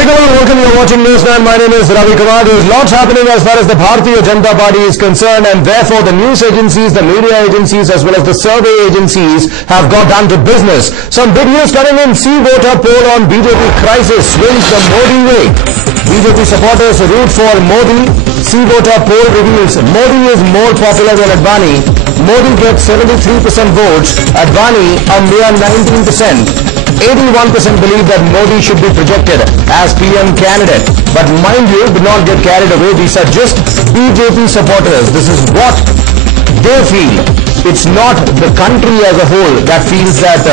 Big welcome, you're watching News9. My name is Ravi Kumar. There is lots happening as far as the Bharatiya Janata Party is concerned, and therefore the news agencies, the media agencies as well as the survey agencies have got down to business. Some big news coming in. CVoter poll on BJP crisis swings the Modi way. BJP supporters root for Modi. CVoter poll reveals Modi is more popular than Advani. Modi gets 73% votes, Advani a mere 19%. 81% believe that Modi should be projected as PM candidate. But mind you, do not get carried away. These are just BJP supporters. This is what they feel. It's not the country as a whole that feels that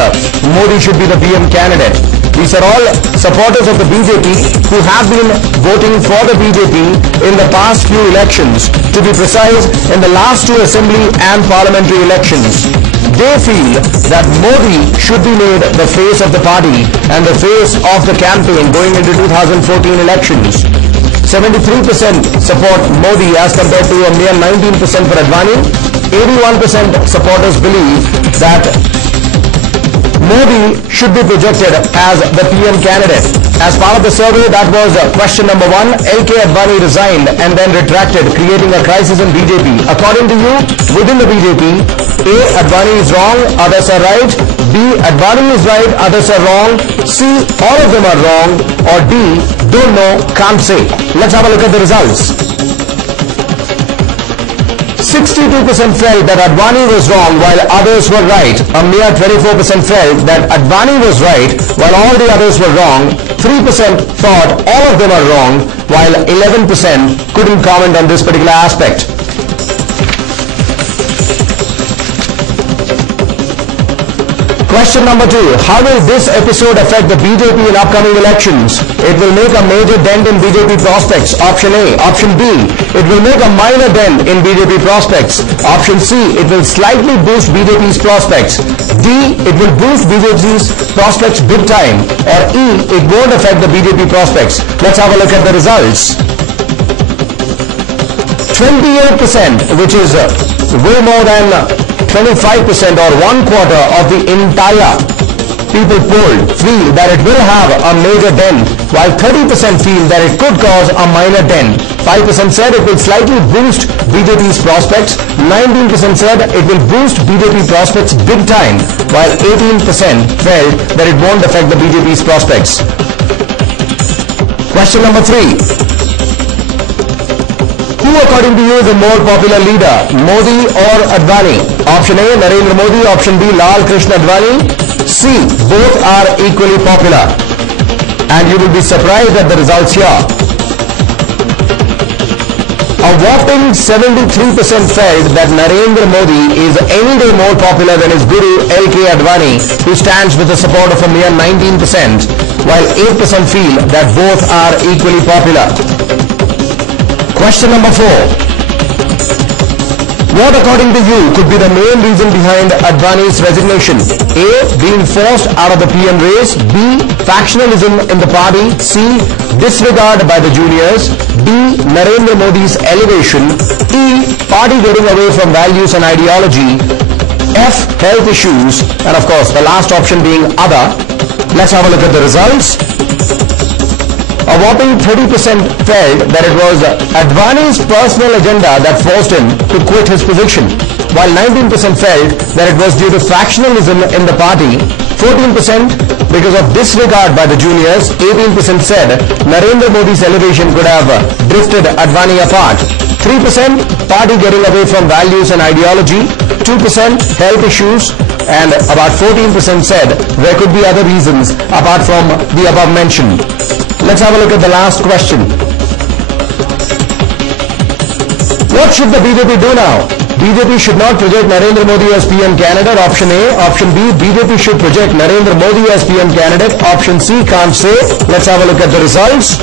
Modi should be the PM candidate. These are all supporters of the BJP who have been voting for the BJP in the past few elections. To be precise, in the last two assembly and parliamentary elections. They feel that Modi should be made the face of the party and the face of the campaign going into 2014 elections. 73% support Modi as compared to a mere 19% for Advani. 81% supporters believe that Modi should be projected as the PM candidate. As part of the survey, that was question number 1. LK Advani resigned and then retracted, creating a crisis in BJP. According to you, within the BJP, A. Advani is wrong, others are right. B. Advani is right, others are wrong. C. All of them are wrong. Or D. Don't know, can't say. Let's have a look at the results. 62% felt that Advani was wrong while others were right. A mere 24% felt that Advani was right while all the others were wrong. 3% thought all of them are wrong while 11% couldn't comment on this particular aspect. Question number 2. How will this episode affect the BJP in upcoming elections? It will make a major dent in BJP prospects. Option A. Option B. It will make a minor dent in BJP prospects. Option C. It will slightly boost BJP's prospects. D. It will boost BJP's prospects big time. Or E. It won't affect the BJP prospects. Let's have a look at the results. 28%, which is way more than 25% or 1/4 of the entire people polled feel that it will have a major dent, while 30% feel that it could cause a minor dent. 5% said it will slightly boost BJP's prospects. 19% said it will boost BJP prospects big time, while 18% felt that it won't affect the BJP's prospects. Question number 3. Who, according to you, is a more popular leader, Modi or Advani? Option A, Narendra Modi. Option B, Lal Krishna Advani. C, both are equally popular. And you will be surprised at the results here. A whopping 73% felt that Narendra Modi is any day more popular than his guru LK Advani, who stands with the support of a mere 19%, while 8% feel that both are equally popular. Question number 4. What, according to you, could be the main reason behind Advani's resignation? A. Being forced out of the PM race. B. Factionalism in the party. C. Disregard by the juniors. D. Narendra Modi's elevation. E. Party getting away from values and ideology. F. Health issues. And of course, the last option being other. Let's have a look at the results. A whopping 30% felt that it was Advani's personal agenda that forced him to quit his position, while 19% felt that it was due to factionalism in the party. 14% because of disregard by the juniors. 18% said Narendra Modi's elevation could have drifted Advani apart. 3% party getting away from values and ideology. 2% health issues. And about 14% said there could be other reasons apart from the above mentioned. Let's have a look at the last question. What should the BJP do now? BJP should not project Narendra Modi as PM candidate. Option A. Option B. BJP should project Narendra Modi as PM candidate. Option C. Can't say. Let's have a look at the results.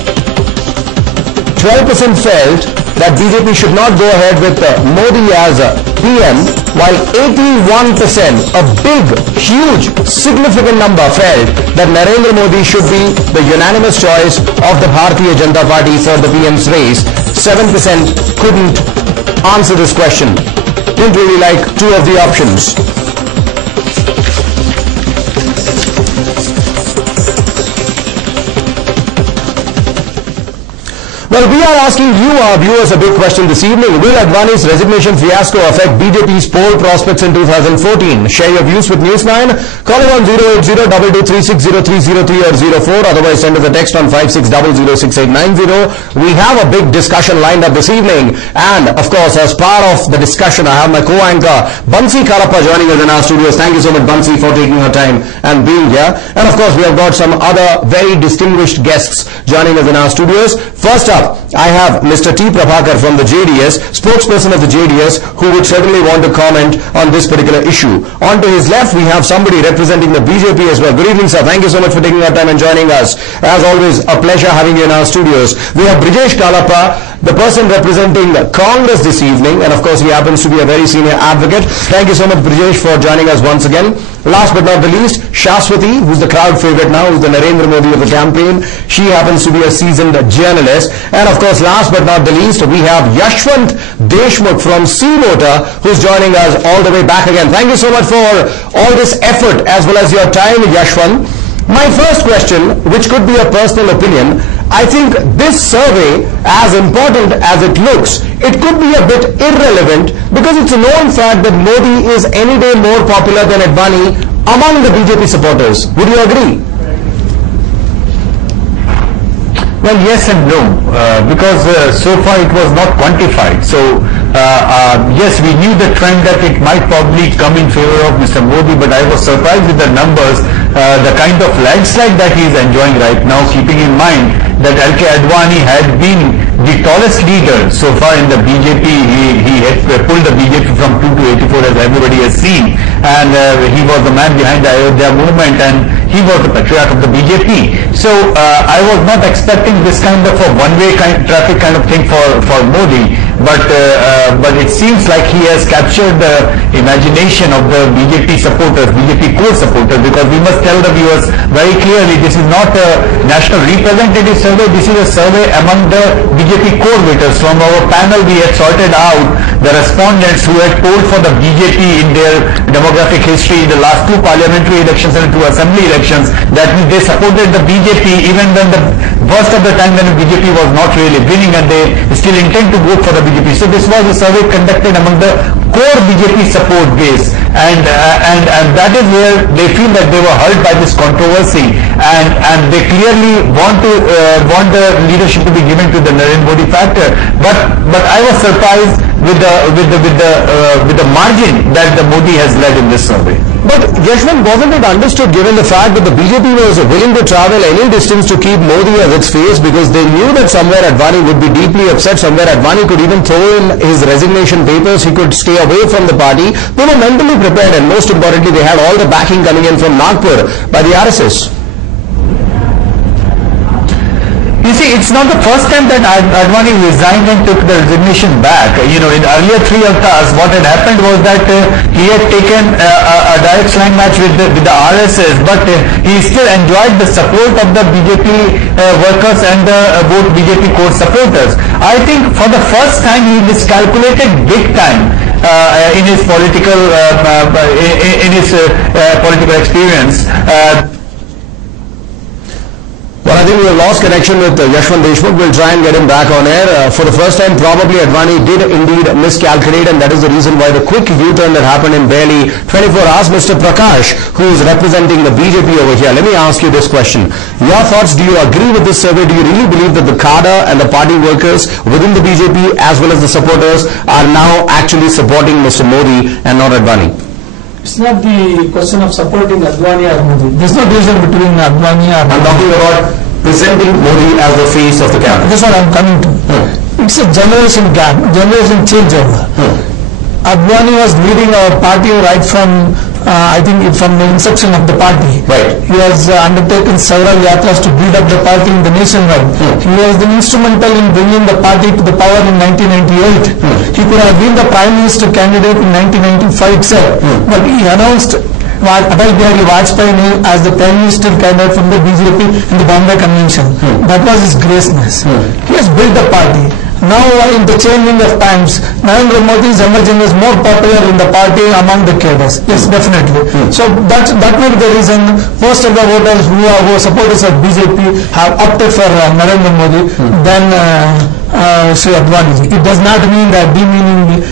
12% felt that BJP should not go ahead with Modi as PM, while 81%, a big, huge, significant number, felt that Narendra Modi should be the unanimous choice of the Bharatiya Janata Party for the PM's race. 7% couldn't answer this question. Didn't really like two of the options. Well, we are asking you, our viewers, a big question this evening. Will Advani's resignation fiasco affect BJP's poll prospects in 2014? Share your views with News9. Call it on 080-2236-0303 or 04. Otherwise, send us a text on 56006890. We have a big discussion lined up this evening. And, of course, as part of the discussion, I have my co-anchor, Bansi Karappa, joining us in our studios. Thank you so much, Bansi, for taking your time and being here. And, of course, we have got some other very distinguished guests joining us in our studios. First up, I have Mr. T. Prabhakar from the JDS, spokesperson of the JDS, who would certainly want to comment on this particular issue. On to his left, we have somebody representing the BJP as well. Good evening, sir. Thank you so much for taking your time and joining us. As always, a pleasure having you in our studios. We have Brijesh Kalappa, the person representing Congress this evening, and of course he happens to be a very senior advocate. Thank you so much, Brijesh, for joining us once again. Last but not the least, Shashwati, who's the crowd favorite now, who's the Narendra Modi of the campaign. She happens to be a seasoned journalist. And of course, last but not the least, we have Yashwant Deshmukh from CVoter, who's joining us all the way back again. Thank you so much for all this effort as well as your time, Yashwant. My first question, which could be a personal opinion, I think this survey, as important as it looks, it could be a bit irrelevant because it's a known fact that Modi is any day more popular than Advani among the BJP supporters. Would you agree? Well, yes and no, because so far it was not quantified. So, yes, we knew the trend that it might probably come in favor of Mr. Modi, but I was surprised with the numbers, the kind of landslide that he is enjoying right now, keeping in mind that L.K. Advani had been the tallest leader so far in the BJP. He had pulled the BJP from 2 to 84, as everybody has seen, and he was the man behind the Ayodhya movement, and he was the patriarch of the BJP. So I was not expecting this kind of a one-way traffic kind of thing for Modi, but it seems like he has captured the imagination of the BJP supporters, BJP core supporters, because we must tell the viewers very clearly, this is not a national representative survey, this is a survey among the BJP core voters. From our panel, we had sorted out the respondents who had polled for the BJP in their demographic history in the last 2 parliamentary elections and 2 assembly elections. That means they supported the BJP even when the worst of the time when the BJP was not really winning, and they still intend to vote for the BJP. So this was a survey conducted among the core BJP support base, and that is where they feel that they were hurt by this controversy, and they clearly want the leadership to be given to the Narendra Modi factor. But I was surprised with the margin that the Modi has led in this survey. But Yashwant, wasn't it understood, given the fact that the BJP was willing to travel any distance to keep Modi as its face, because they knew that somewhere Advani would be deeply upset, somewhere Advani could even throw in his resignation papers, he could stay away from the party. They were mentally prepared, and most importantly, they had all the backing coming in from Nagpur by the RSS. You see, it's not the first time that Advani resigned and took the resignation back. You know, in earlier 3 avtars, what had happened was that he had taken a direct slang match with the RSS, but he still enjoyed the support of the BJP workers and the both BJP core supporters. I think for the first time he miscalculated big time in his political political experience. Well, I think we have lost connection with Yashwant Deshmukh. We'll try and get him back on air. For the first time, probably Advani did indeed miscalculate, and that is the reason why the quick U-turn that happened in barely 24 hours. Mr. Prakash, who is representing the BJP over here, let me ask you this question. Your thoughts, do you agree with this survey? Do you really believe that the cadre and the party workers within the BJP as well as the supporters are now actually supporting Mr. Modi and not Advani? It's not the question of supporting Advani or Modi. There's no division between Advani or I'm talking about presenting Modi as the face of the cabinet. That's what I'm coming to. It's a generation gap, generation changeover. Advani was leading our party right from, I think, from the inception of the party. Right. He has undertaken several yatras to build up the party in the nationwide. He was instrumental in bringing the party to the power in 1998. He could have been the Prime Minister candidate in 1995 itself, but he announced Atal Bihari Vajpayee as the Prime Minister candidate from the BJP in the Bombay Convention. That was his greatness. He has built the party. Now in the changing of times, Narendra Modi is emerging as more popular in the party among the cadres. Yes, definitely. So that may be the reason most of the voters who are supporters of BJP have opted for Narendra Modi than Sri Advani. It does not mean that demeaning,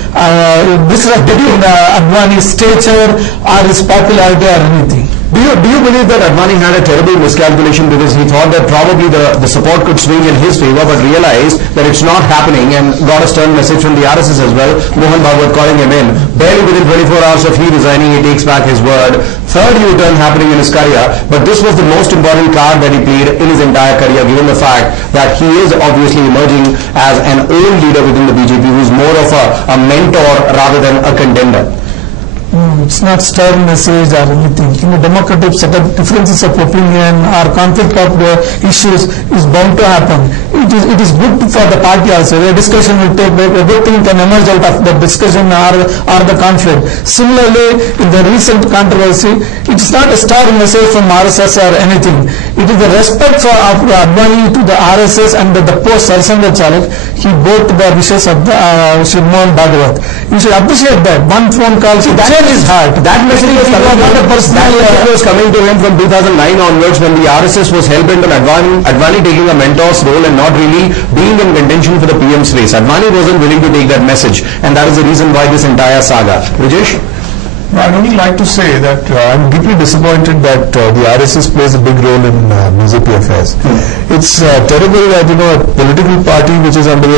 disrespecting Advani's stature or his popularity or anything. Do you believe that Advani had a terrible miscalculation because he thought that probably the support could swing in his favor, but realized that it's not happening and got a stern message from the RSS as well? Mohan Bhagwat calling him in. Barely within 24 hours of he resigning, he takes back his word. Third U-turn happening in his career, but this was the most important card that he played in his entire career, given the fact that he is obviously emerging as an old leader within the BJP who's more of a mentor rather than a contender. It's not stern message or anything. In a democratic setup, differences of opinion or conflict of issues is bound to happen. It is good for the party also. A discussion will take place. A good thing can emerge out of the discussion or the conflict. Similarly, in the recent controversy, it is not a stern message from RSS or anything. It is the respect for Advani to the RSS and the post Sarsanga challenge. He bore the wishes of Sri Mohan Bhagwat. You should appreciate that. One phone call. Is hard. That message was coming to him from 2009 onwards when the RSS was hell-bent on Advani taking a mentor's role and not really being in contention for the PM's race. Advani wasn't willing to take that message, and that is the reason why this entire saga. Rajesh? I'd only like to say that I'm deeply disappointed that the RSS plays a big role in BJP affairs. It's terrible that a political party which is under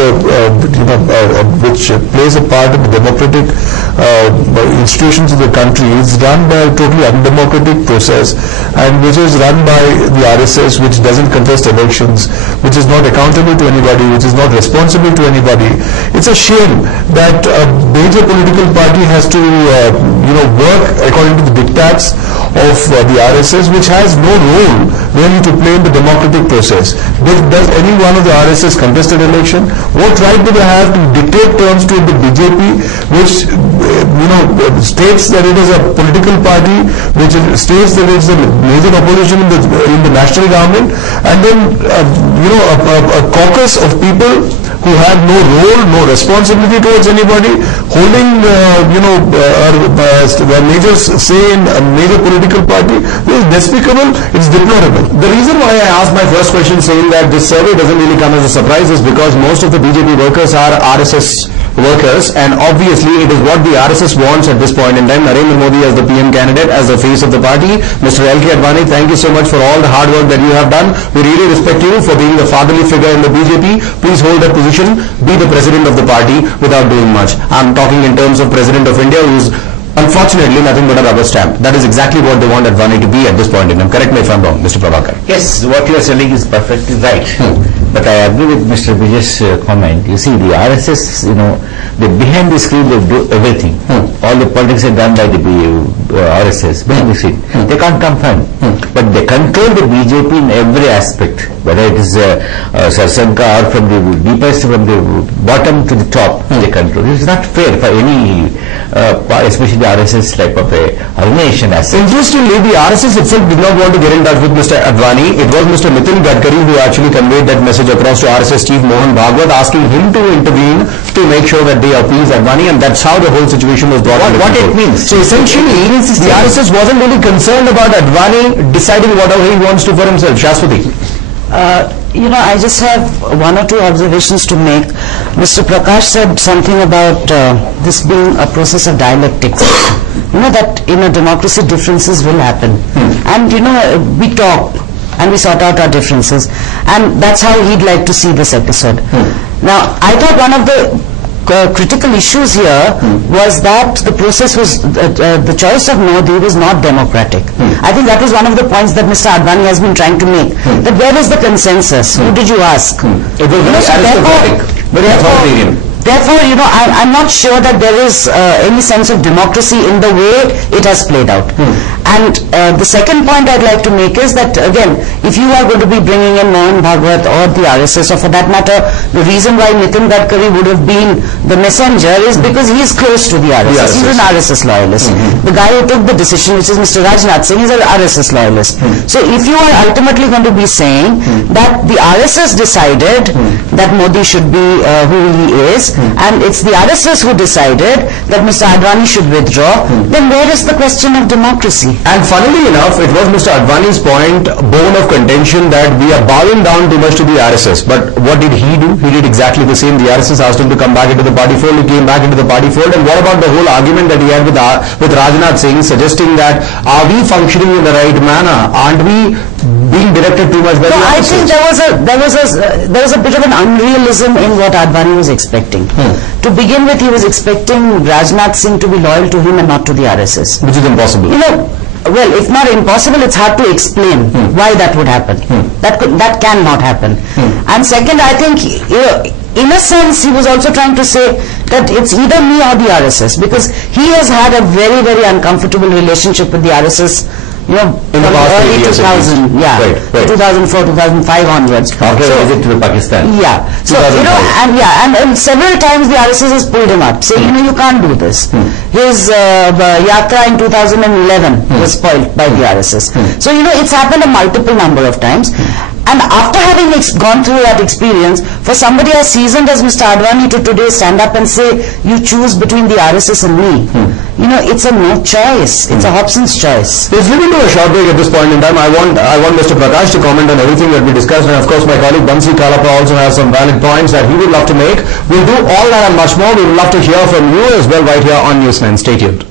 which plays a part in the democratic institutions of the country is run by a totally undemocratic process, and which is run by the RSS, which doesn't contest elections, which is not accountable to anybody, which is not responsible to anybody. It's a shame that a major political party has to work according to the diktats of the RSS, which has no role really to play in the democratic process. Does any one of the RSS contest an election? What right do they have to dictate terms to the BJP, which states that it is a political party, which states that it's a major opposition in the national government, and then a caucus of people who have no role, no responsibility towards anybody, holding a major say in a major political party. This is despicable, it's deplorable. The reason why I asked my first question saying that this survey doesn't really come as a surprise is because most of the BJP workers are RSS workers, and obviously it is what the RSS wants at this point in time. Narendra Modi as the PM candidate, as the face of the party. Mr. L.K. Advani, thank you so much for all the hard work that you have done. We really respect you for being the fatherly figure in the BJP. Please hold that position, be the president of the party without doing much. I'm talking in terms of President of India, who's unfortunately nothing but a rubber stamp. That is exactly what they want Advani to be at this point in time. Correct me if I'm wrong, Mr. Prabhakar. Yes, what you are saying is perfectly right. But I agree with Mr. Vijay's comment. You see, the RSS, they behind the screen they do everything. All the politics are done by the RSS behind the screen. They can't confirm. But they control the BJP in every aspect, whether it is Sarsanka or from the deepest, from the bottom to the top, they control. It is not fair for any, especially the RSS type of a organization. Interestingly, the RSS itself did not want to get in touch with Mr. Advani. It was Mr. Nitin Gadkari who actually conveyed that message across to RSS chief Mohan Bhagwat, asking him to intervene to make sure that they appease Advani, and that's how the whole situation was brought into what it means. So essentially, the RSS wasn't really concerned about Advani deciding whatever he wants to for himself. Shashwati. I just have one or two observations to make. Mr. Prakash said something about this being a process of dialectics. That in a democracy differences will happen. And we talk and we sort out our differences, and that's how he'd like to see this episode. Now, I thought one of the critical issues here was that the process was, the choice of Modi was not democratic. I think that was one of the points that Mr. Advani has been trying to make. That where is the consensus? Who did you ask? It was very aristocratic, very authoritarian. Therefore, I'm not sure that there is any sense of democracy in the way it has played out. And the second point I'd like to make is that, again, if you are going to be bringing in Mohan Bhagwat or the RSS, or for that matter, the reason why Nitin Gadkari would have been the messenger is because he is close to the RSS. He's an RSS loyalist. The guy who took the decision, which is Mr. Rajnath Singh, is an RSS loyalist. So if you are ultimately going to be saying that the RSS decided that Modi should be who he is, and it's the RSS who decided that Mr. Advani should withdraw, then where is the question of democracy? And funnily enough, it was Mr. Advani's point, bone of contention, that we are bowing down too much to the RSS. But what did he do? He did exactly the same. The RSS asked him to come back into the party fold. He came back into the party fold. And what about the whole argument that he had with Rajnath Singh, suggesting that are we functioning in the right manner? Aren't we being directed too much by the RSS? I think there was a bit of an unrealism in what Advani was expecting. To begin with, he was expecting Rajnath Singh to be loyal to him and not to the RSS. Which is impossible. You know, well, if not impossible, it's hard to explain why that would happen. That cannot happen. And second, I think, in a sense, he was also trying to say that it's either me or the RSS, because he has had a very, very uncomfortable relationship with the RSS, you know, in the from past early 2000, yeah, right. 2004, 2005 onwards. After a visit to Pakistan. Yeah. So, you know, and several times the RSS has pulled him up, saying, you know, you can't do this. His yatra in 2011 was spoiled by the RSS. So, you know, it's happened a multiple number of times. And after having gone through that experience, for somebody as seasoned as Mr. Advani to today stand up and say, you choose between the RSS and me, you know, it's a no choice. It's a Hobson's choice. Let's really do a short break at this point in time. I want Mr. Prakash to comment on everything that we discussed, and of course my colleague Bansi Kalapa also has some valid points that he would love to make. We'll do all that and much more. We would love to hear from you as well right here on News9. Stay tuned.